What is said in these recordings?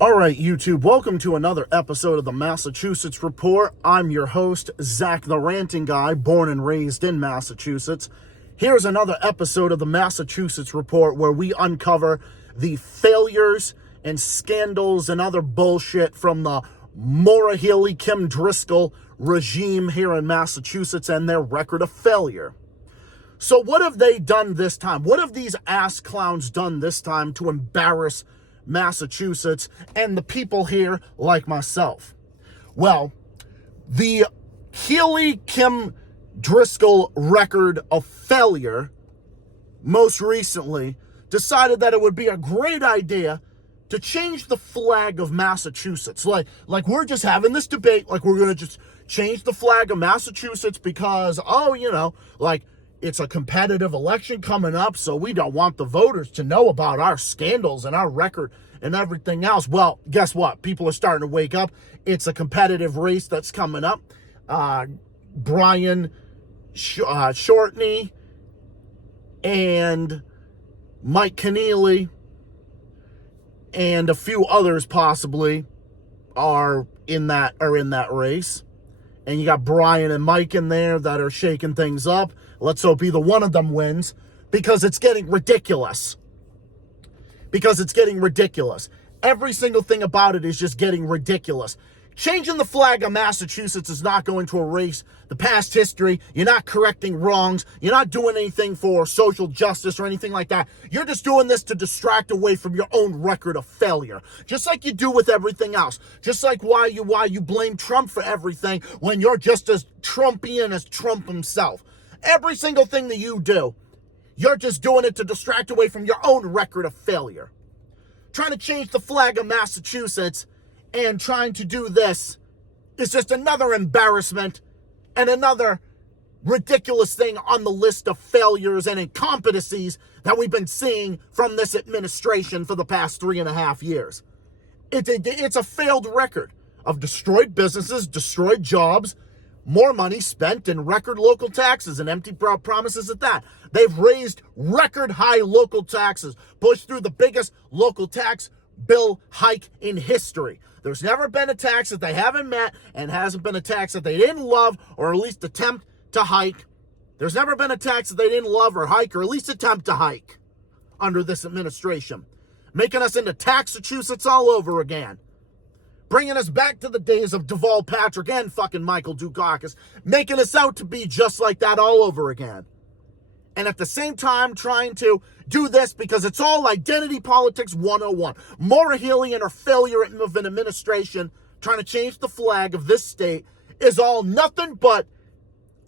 All right, YouTube, welcome to another episode of the Massachusetts Report. I'm your host, Zach the Ranting Guy, born and raised in Massachusetts. Here's another episode of the Massachusetts Report where we uncover the failures and scandals and other bullshit from the Maura Healey-Kim Driscoll regime here in Massachusetts and their record of failure. So what have they done this time? What have these ass clowns done this time to embarrass Massachusetts and the people here like myself? Well, the Healey-Kim Driscoll record of failure most recently decided that it would be a great idea to change the flag of Massachusetts. Like we're just having this debate, like we're going to just change the flag of Massachusetts because, it's a competitive election coming up, so we don't want the voters to know about our scandals and our record and everything else. Well, guess what? People are starting to wake up. It's a competitive race that's coming up. Brian Shortney and Mike Keneally and a few others possibly are in that race. And you got Brian and Mike in there that are shaking things up. Let's hope either one of them wins because it's getting ridiculous. Every single thing about it is just getting ridiculous. Changing the flag of Massachusetts is not going to erase the past history. You're not correcting wrongs. You're not doing anything for social justice or anything like that. You're just doing this to distract away from your own record of failure. Just like you do with everything else. Just like why you blame Trump for everything when you're just as Trumpian as Trump himself. Every single thing that you do, you're just doing it to distract away from your own record of failure. Trying to change the flag of Massachusetts and trying to do this is just another embarrassment and another ridiculous thing on the list of failures and incompetencies that we've been seeing from this administration for the past 3.5 years. It's a failed record of destroyed businesses, destroyed jobs, more money spent in record local taxes and empty promises at that. They've raised record high local taxes, pushed through the biggest local tax bill hike in history. There's never been a tax that they haven't met and hasn't been a tax that they didn't love or at least attempt to hike. There's never been a tax that they didn't love or hike or at least attempt to hike under this administration. Making us into Taxachusetts all over again. Bringing us back to the days of Deval Patrick and fucking Michael Dukakis, making us out to be just like that all over again. And at the same time, trying to do this because it's all identity politics 101. Maura Healey and her failure of an administration trying to change the flag of this state is all nothing but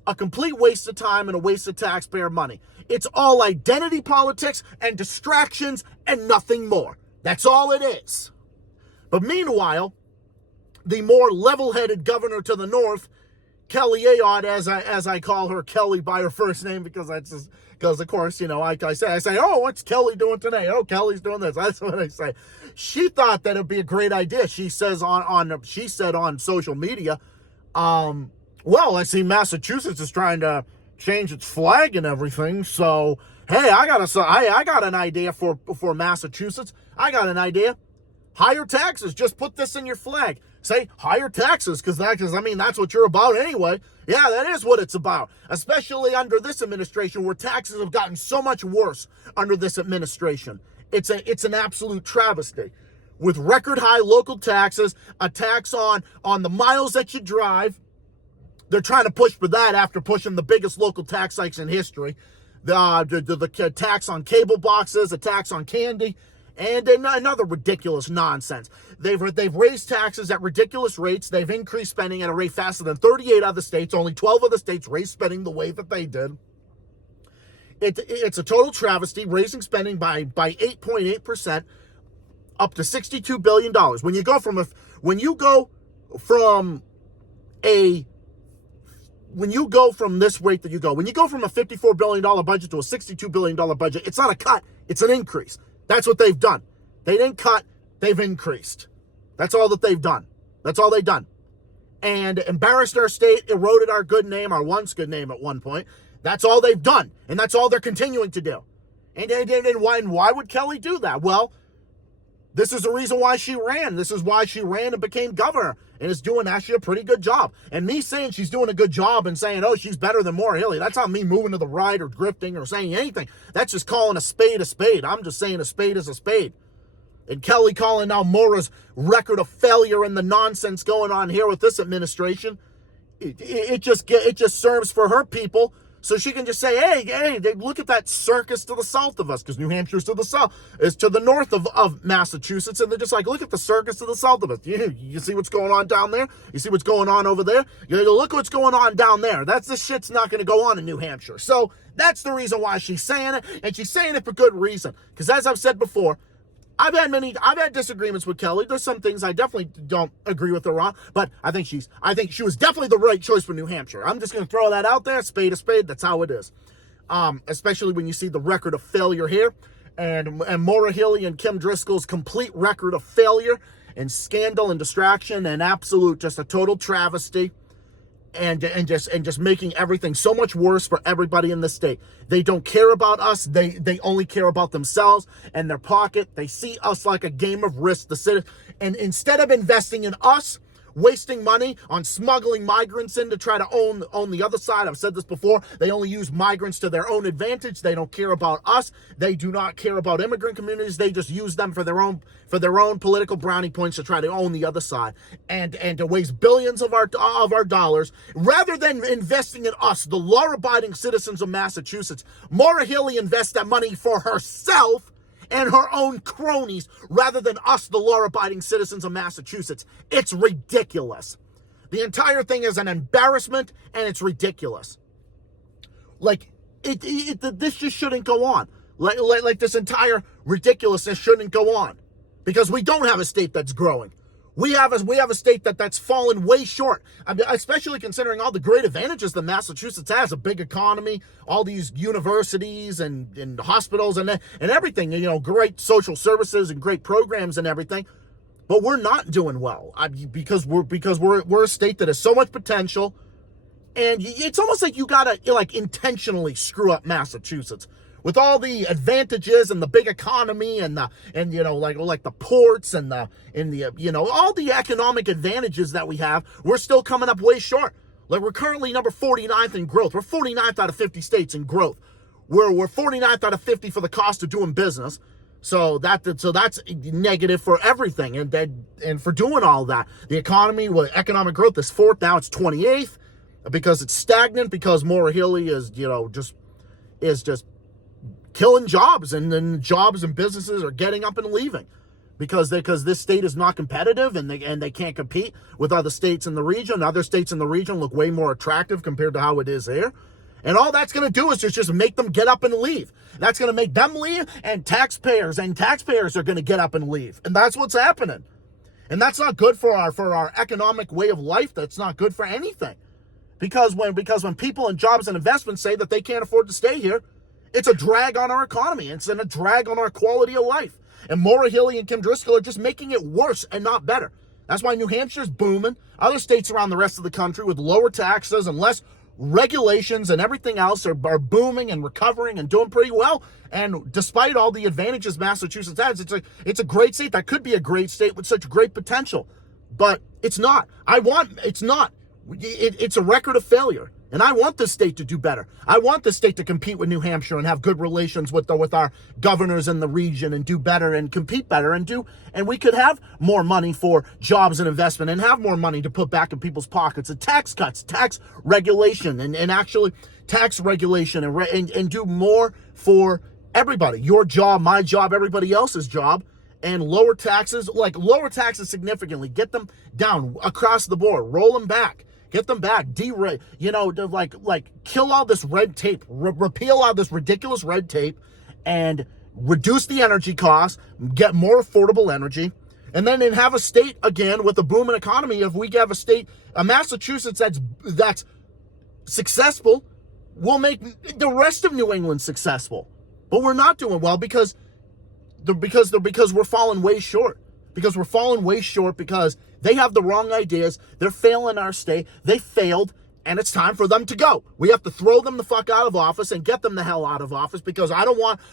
a complete waste of time and a waste of taxpayer money. It's all identity politics and distractions and nothing more. That's all it is. But meanwhile, the more level-headed governor to the north, Kelly Ayotte, as I call her, Kelly by her first name, because of course, like I say, oh, what's Kelly doing today? Oh, Kelly's doing this. That's what I say. She thought that it'd be a great idea. She says she said on social media, well, I see Massachusetts is trying to change its flag and everything. So, hey, I got an idea for Massachusetts. I got an idea. Higher taxes. Just put this in your flag. Say higher taxes, because that's what you're about anyway. Yeah, that is what it's about. Especially under this administration, where taxes have gotten so much worse under this administration. It's an absolute travesty. With record high local taxes, a tax on the miles that you drive. They're trying to push for that after pushing the biggest local tax hikes in history. The tax on cable boxes, a tax on candy. And another ridiculous nonsense. They've raised taxes at ridiculous rates. They've increased spending at a rate faster than 38 other states. Only 12 other states raised spending the way that they did. It's a total travesty, raising spending by 8.8% up to $62 billion. When you go from this rate that you go, when you go from a $54 billion budget to a $62 billion budget, it's not a cut, it's an increase. That's what they've done. They didn't cut, they've increased. That's all that they've done. That's all they've done. And embarrassed our state, eroded our good name, our once good name at one point. That's all they've done. And that's all they're continuing to do. And why would Kelly do that? Well, This is the reason why she ran. This is why she ran and became governor and is doing actually a pretty good job. And me saying she's doing a good job and saying, oh, she's better than Maura Healey, that's not me moving to the right or grifting or saying anything. That's just calling a spade a spade. I'm just saying a spade is a spade. And Kelly calling out Maura's record of failure and the nonsense going on here with this administration, it just serves for her people. So she can just say, hey, look at that circus to the south of us, because New Hampshire's to the south, is to the north of Massachusetts, and they're just like, look at the circus to the south of us. You see what's going on down there? You see what's going on over there? You look what's going on down there. The shit's not going to go on in New Hampshire. So that's the reason why she's saying it, and she's saying it for good reason. Because as I've said before, I've had disagreements with Kelly. There's some things I definitely don't agree with her on, but I think she was definitely the right choice for New Hampshire. I'm just going to throw that out there, spade a spade. That's how it is. Especially when you see the record of failure here, and Maura Healey and Kim Driscoll's complete record of failure and scandal and distraction and absolute, just a total travesty. And just making everything so much worse for everybody in the state. They don't care about us. They only care about themselves and their pocket. They see us like a game of risk. And instead of investing in us, wasting money on smuggling migrants in to try to own the other side. I've said this before. They only use migrants to their own advantage. They don't care about us. They do not care about immigrant communities. They just use them for their own political brownie points to try to own the other side and to waste billions of our dollars rather than investing in us, the law-abiding citizens of Massachusetts. Maura Healey invests that money for herself and her own cronies rather than us, the law-abiding citizens of Massachusetts. It's ridiculous. The entire thing is an embarrassment, and it's ridiculous. Like, this just shouldn't go on. Like this entire ridiculousness shouldn't go on, because we don't have a state that's growing. We have a state that's fallen way short. I mean, especially considering all the great advantages that Massachusetts has, a big economy, all these universities and hospitals and everything, great social services and great programs and everything. But we're not doing well because we're a state that has so much potential, and it's almost like you gotta intentionally screw up Massachusetts. With all the advantages and the big economy and the ports and all the economic advantages that we have, we're still coming up way short. Like, we're currently number 49th in growth. We're 49th out of 50 states in growth. We're 49th out of 50 for the cost of doing business. So that's negative for everything, and for doing all that. The economy, economic growth is 4th, now it's 28th because it's stagnant, because Maura Healey is just killing jobs, and then jobs and businesses are getting up and leaving because this state is not competitive, and they can't compete with other states in the region. Other states in the region look way more attractive compared to how it is here. And all that's going to do is just make them get up and leave. That's going to make them leave, and taxpayers are going to get up and leave. And that's what's happening. And that's not good for our economic way of life. That's not good for anything. Because when people in jobs and investments say that they can't afford to stay here, it's a drag on our economy. It's a drag on our quality of life. And Maura Healey and Kim Driscoll are just making it worse and not better. That's why New Hampshire's booming. Other states around the rest of the country with lower taxes and less regulations and everything else are booming and recovering and doing pretty well. And despite all the advantages Massachusetts has, it's a great state. That could be a great state with such great potential. But it's not. It's not. It's a record of failure. And I want this state to do better. I want this state to compete with New Hampshire and have good relations with our governors in the region and do better and compete better and we could have more money for jobs and investment and have more money to put back in people's pockets, and tax cuts, tax regulation, and actually tax regulation and do more for everybody. Your job, my job, everybody else's job. And lower taxes significantly. Get them down across the board. Roll them back. Get them back. Kill all this red tape. Repeal all this ridiculous red tape and reduce the energy costs, get more affordable energy, and then have a state, again, with a booming economy. If we have a Massachusetts that's successful, will make the rest of New England successful. But we're not doing well because we're falling way short. Because we're falling way short because they have the wrong ideas. They're failing our state. They failed, And it's time for them to go. We have to throw them the fuck out of office and get them the hell out of office, because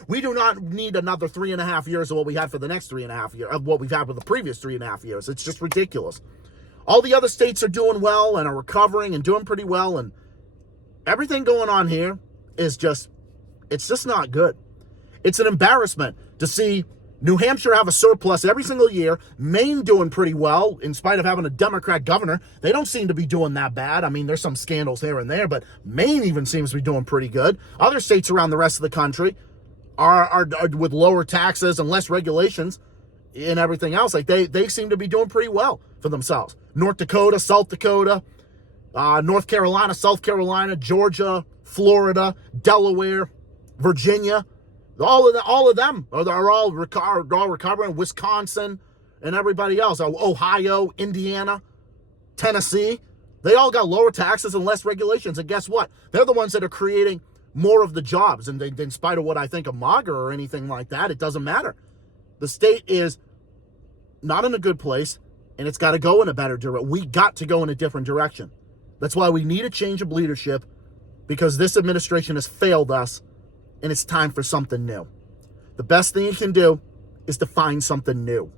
we do not need another 3.5 years of what we had for the next 3.5 years, of what we've had for the previous 3.5 years. It's just ridiculous. All the other states are doing well and are recovering and doing pretty well, and everything going on here is it's just not good. It's an embarrassment to see New Hampshire have a surplus every single year. Maine doing pretty well in spite of having a Democrat governor. They don't seem to be doing that bad. I mean, there's some scandals here and there, but Maine even seems to be doing pretty good. Other states around the rest of the country are with lower taxes and less regulations and everything else. Like they seem to be doing pretty well for themselves. North Dakota, South Dakota, North Carolina, South Carolina, Georgia, Florida, Delaware, Virginia. All of them are all recovering. Wisconsin and everybody else. Ohio, Indiana, Tennessee. They all got lower taxes and less regulations. And guess what? They're the ones that are creating more of the jobs. And in spite of what I think of MAGA or anything like that, it doesn't matter. The state is not in a good place, and it's got to go in a better direction. We got to go in a different direction. That's why we need a change of leadership, because this administration has failed us. And it's time for something new. The best thing you can do is to find something new.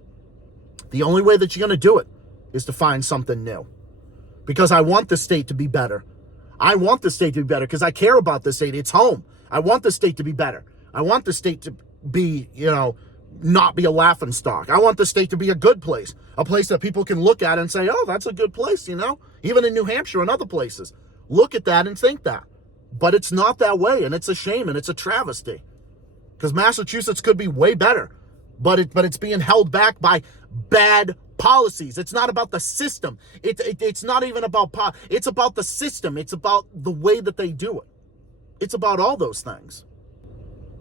The only way that you're going to do it is to find something new. Because I want the state to be better. I want the state to be better because I care about the state. It's home. I want the state to be better. I want the state to be, not be a laughingstock. I want the state to be a good place. A place that people can look at and say, oh, that's a good place, Even in New Hampshire and other places. Look at that and think that. But it's not that way, and it's a shame, and it's a travesty. Because Massachusetts could be way better, but it's being held back by bad policies. It's not about the system. It's not even about it's about the system. It's about the way that they do it. It's about all those things.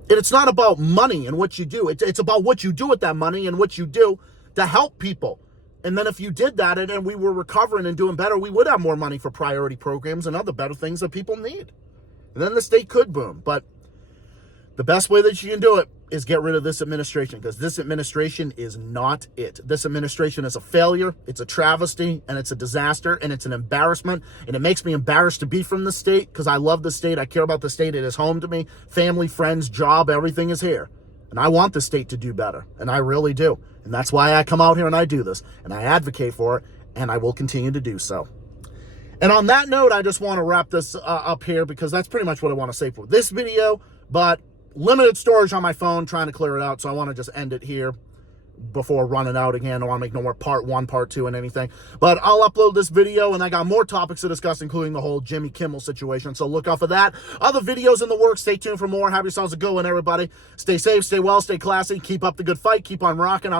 And it's not about money and what you do. It's about what you do with that money and what you do to help people. And then if you did that and we were recovering and doing better, we would have more money for priority programs and other better things that people need. And then the state could boom. But the best way that you can do it is get rid of this administration, because this administration is not it. This administration is a failure. It's a travesty, and it's a disaster, and it's an embarrassment. And it makes me embarrassed to be from the state, because I love the state. I care about the state. It is home to me. Family, friends, job, everything is here. And I want the state to do better. And I really do. And that's why I come out here and I do this. And I advocate for it. And I will continue to do so. And on that note, I just want to wrap this up here, because that's pretty much what I want to say for this video. But limited storage on my phone, trying to clear it out. So I want to just end it here before running out again. I don't want to make no more part 1, part 2, and anything. But I'll upload this video, and I got more topics to discuss, including the whole Jimmy Kimmel situation. So look out for that. Other videos in the works. Stay tuned for more. Have yourselves a good one, everybody. Stay safe, stay well, stay classy. Keep up the good fight. Keep on rocking.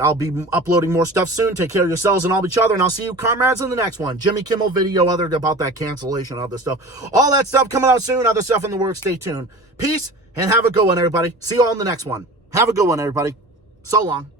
I'll be uploading more stuff soon. Take care of yourselves and all each other, and I'll see you, comrades, in the next one. Jimmy Kimmel video, other about that cancellation, other stuff. All that stuff coming out soon. Other stuff in the works. Stay tuned. Peace, and have a good one, everybody. See you all in the next one. Have a good one, everybody. So long.